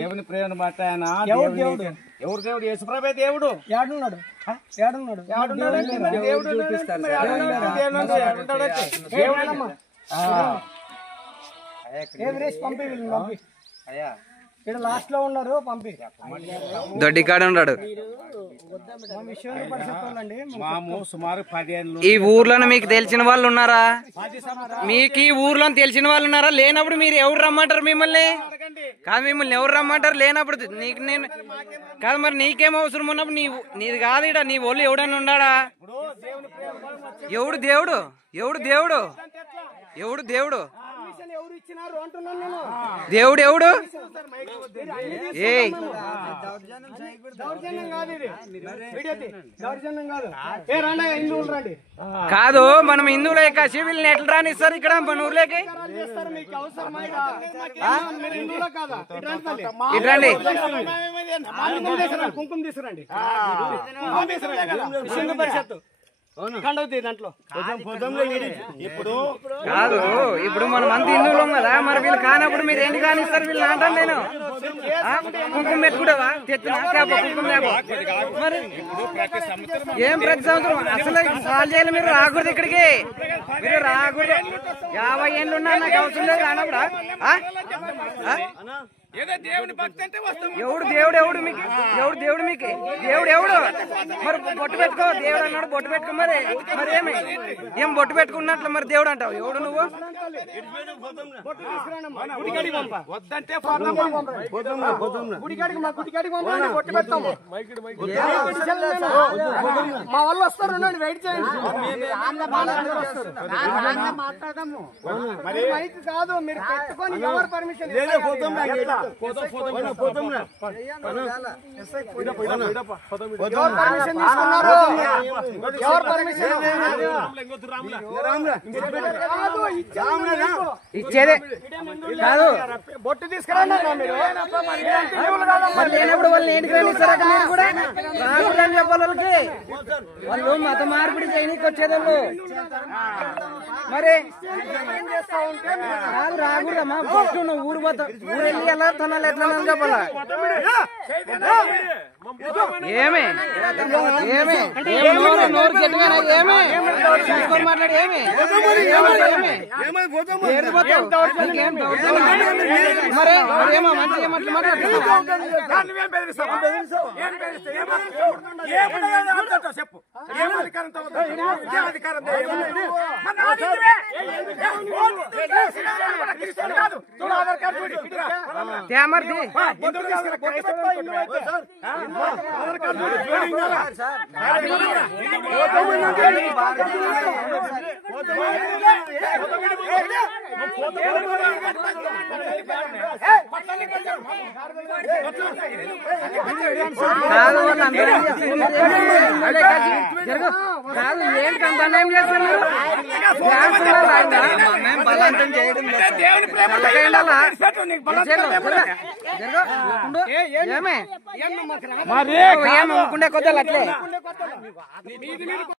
దేవుని ప్రేమను బట్టి ఆయన ఎవరు దేవుడు యేసుప్రభే దేవుడు ఏడున్నాడు ఇక్కడ లాస్ట్ లో ఉన్నారు పంపి దొడ్డి కాడ ఉన్నాడు. సుమారు 10 ఏళ్ళు ఈ ఊర్లో మీకు తెలిసిన వాళ్ళు ఉన్నారా? మీకు ఈ ఊర్లో తెలిసిన వాళ్ళు ఉన్నారా? లేనప్పుడు మీరు ఎవరు రమ్మంటారు మిమ్మల్ని? కాదు, మిమ్మల్ని ఎవరు రమ్మంటారు లేనప్పుడు? నీకు నేను కాదు, మరి నీకేం అవసరం ఉన్నప్పుడు నీది కాదు. ఇడ నీ ఒళ్ళు ఎవడన్నా ఉన్నాడా? ఎవడు దేవుడు? ఎవడు దేవుడు? ఎవడు దేవుడు? దేవుడు ఎవడు? కాదు, మనం హిందువులే కాసి వీళ్ళని ఎట్లా రానిస్తారు ఇక్కడ మన ఊర్లోకి? ఇట్రండి, కుంకుమ తీసుకురండి. కాదు, ఇప్పుడు మనం అంత హిందువులం కదా, మరి వీళ్ళు కానప్పుడు మీరు ఏంటి కానిస్తారు? వీళ్ళు అంటాను నేను కుంకుమ పెట్టుకుంటావా? కుంకుమ మరి ఏం ప్రతి సంవత్సరం అసలు సాల్ చేయాలి. మీరు రాకూడదు ఇక్కడికి, మీరు రాకూడదు. 50 ఏళ్ళు ఉన్నా నాకు అవసరం లేదు రానప్పుడా? ఎవడు దేవుడు? ఎవడు మీకు ఎవడు దేవుడు? మీకు దేవుడు ఎవడు? మరి బొట్టు పెట్టుకో, దేవుడు అన్నాడు బొట్టు పెట్టుకో. మరి ఏం బొట్టు పెట్టుకున్నట్లు మరి దేవుడు అంటావు? ఎవడు నువ్వు? మా వాళ్ళు వస్తారు, వెయిట్ చేయండి. మైక్ కాదు, మీరు పెట్టుకొని ఎవరు పర్మిషన్ ఇచ్చేదే కాదు. బొట్టు తీసుకురండి. లేనప్పుడు వాళ్ళని ఏంటి గ్రహిస్తారట? మీరు కూడా రాకూడదని చెప్పాలి వాళ్ళకి. వాళ్ళు మత మార్పిడి చేయడానికి వచ్చేదాళ్ళు. మరి కాదు, రాకూడదమ్మా. ఫస్ట్ నువ్వు ఊరు పోతావు, ఊరు వెళ్ళి ఎలా తనాలి ఎట్లా చెప్పాలా? ఏమి నోరు చెట్టుగా మాట్లాడి ఏమి మరి ఏమో మంచిగా మాట్లాడుతున్నావు. కాదు, ఏంటి అంత అన్యాయం చేస్తున్నారు? ఏమే కొద్దాలు అట్లే